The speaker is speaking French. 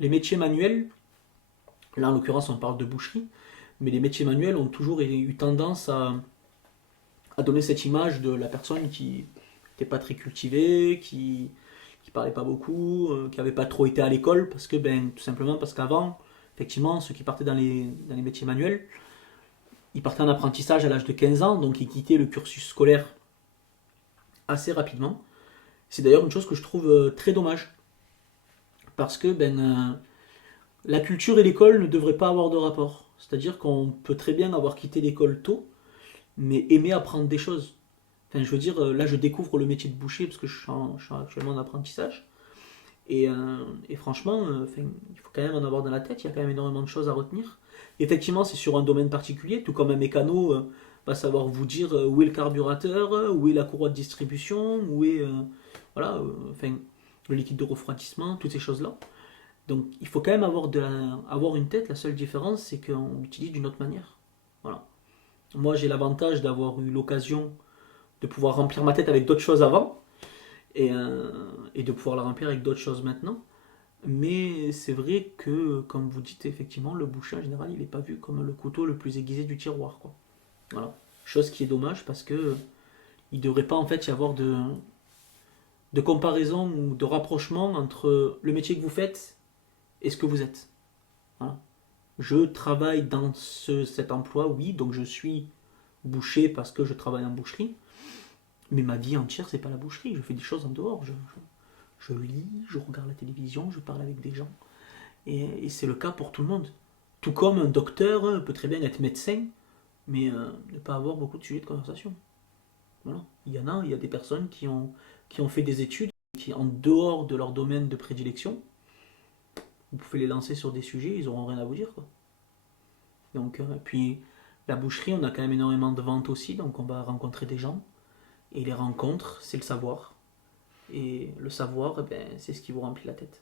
les métiers manuels, là en l'occurrence on parle de boucherie, mais les métiers manuels ont toujours eu tendance à donner cette image de la personne qui n'était pas très cultivée, qui parlait pas beaucoup, qui n'avait pas trop été à l'école, parce que ben tout simplement parce qu'avant, effectivement, ceux qui partaient dans les métiers manuels, ils partaient en apprentissage à l'âge de 15 ans, donc ils quittaient le cursus scolaire assez rapidement. C'est d'ailleurs une chose que je trouve très dommage, parce que la culture et l'école ne devraient pas avoir de rapport. C'est-à-dire qu'on peut très bien avoir quitté l'école tôt, mais aimer apprendre des choses. Enfin, je veux dire, là, je découvre le métier de boucher parce que je suis actuellement en apprentissage. Et franchement, enfin, il faut quand même en avoir dans la tête. Il y a quand même énormément de choses à retenir. Et effectivement, c'est sur un domaine particulier, tout comme un mécano va savoir vous dire où est le carburateur, où est la courroie de distribution, où est voilà, enfin, le liquide de refroidissement, toutes ces choses-là. Donc il faut quand même avoir une tête. La seule différence, c'est qu'on l'utilise d'une autre manière. Voilà. Moi, j'ai l'avantage d'avoir eu l'occasion de pouvoir remplir ma tête avec d'autres choses avant et de pouvoir la remplir avec d'autres choses maintenant. Mais c'est vrai que, comme vous dites, effectivement, le boucher en général, il n'est pas vu comme le couteau le plus aiguisé du tiroir, quoi. Voilà. Chose qui est dommage parce que il ne devrait pas en fait y avoir de comparaison ou de rapprochement entre le métier que vous faites et ce que vous êtes. Voilà. Je travaille dans cet emploi, oui, donc je suis boucher parce que je travaille en boucherie, mais ma vie entière, c'est pas la boucherie. Je fais des choses en dehors. Je lis, je regarde la télévision, je parle avec des gens. Et c'est le cas pour tout le monde. Tout comme un docteur peut très bien être médecin, mais ne pas avoir beaucoup de sujets de conversation. Voilà. Il y a des personnes qui ont fait des études qui, en dehors de leur domaine de prédilection, vous pouvez les lancer sur des sujets, ils n'auront rien à vous dire, quoi. Donc, puis la boucherie, on a quand même énormément de ventes aussi, donc on va rencontrer des gens. Et les rencontres, c'est le savoir. Et le savoir, eh ben, c'est ce qui vous remplit la tête.